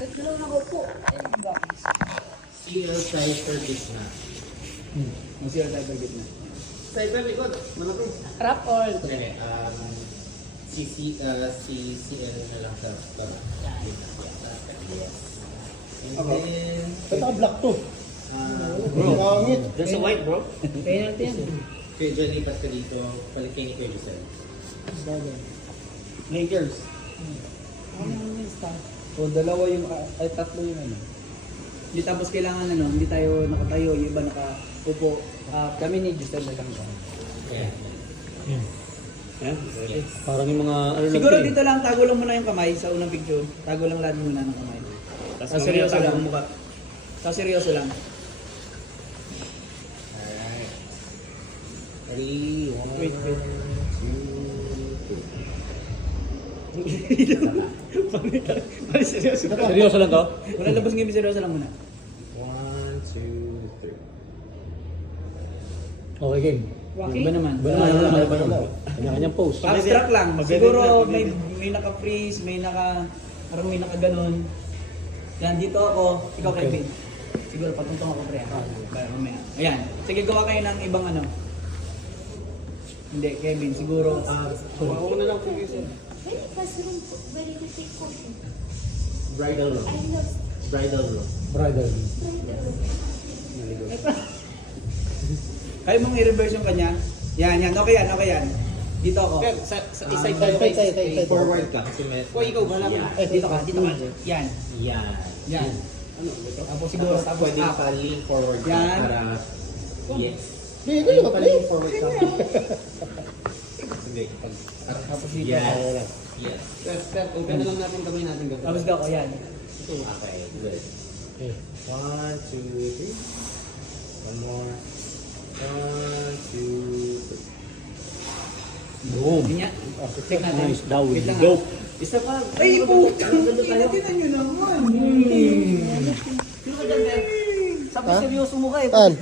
Dalawa na ko po. CL Cypher gitna. Ang CL Cypher gitna. Cypher likod, malaki. Harap or? Hindi, CCL na lang sa yes. And then, Ba't naka-black to? bro, Pangit. there's a white bro. Kaya natin yan. Kuya John, lipat ka dito, palikin ni Kuya Giselle. Lakers. Ano yung star? So dalawa yung, ay tatlo yung ano. Hindi tapos kailangan ano, hindi tayo nakatayo, yung iba nakaupo. Kami ni Giselle na lang ba? Yeah. Yes. Parang yung mga ano Siguro dito lang, tago lang muna yung kamay sa unang picture. Tago lang lahat muna ng kamay. Tapos seryoso lang. Tapos seryoso lang. Alright. 3, 1, Wait. 2, 3. Seryoso. Seryoso lang to? Wala labas ngayon, seryoso lang muna. 1, 2, 3. Okay, game. Walking? Iba naman. Iba naman. Kanya-kanyang pose. Abstract lang. Siguro may naka-freeze, may naka-ganon. Yan, dito ako. Ikaw, Kevin. Siguro patuntong ako, pre. Para mamaya. Ayan. Sige, gawa kayo ng ibang ano. Hindi, Kevin. Siguro. Ako na lang kung isa. Very classroom, very to take caution. Bridal room. I lost Bridal room. Bridal. Kaya mong i-reverse yung kanya. Yan. Okay yan. Dito ako. Isay tayo. Forward ka. Kasi may... Ikaw, wala mo. Dito ka. Yan. Yan. Tapos siguro, tapos Pwede up. pa lean forward ka Yan. para... Yes. Hindi, Pa lean forward ka. Sige. Tapos dito. Yes. Yes. Open na lang natin kamay natin gano'n. Tapos ako, yan. Okay, good. Okay. 1, 2, 3. One more. 1, 2, 3. Boom. Ganyan. Check natin. Nice daw. Wait lang, Dope. Isa pa. Ay, puta! Tinatin nyo naman! Sabi seryoso mo ka eh. Tan.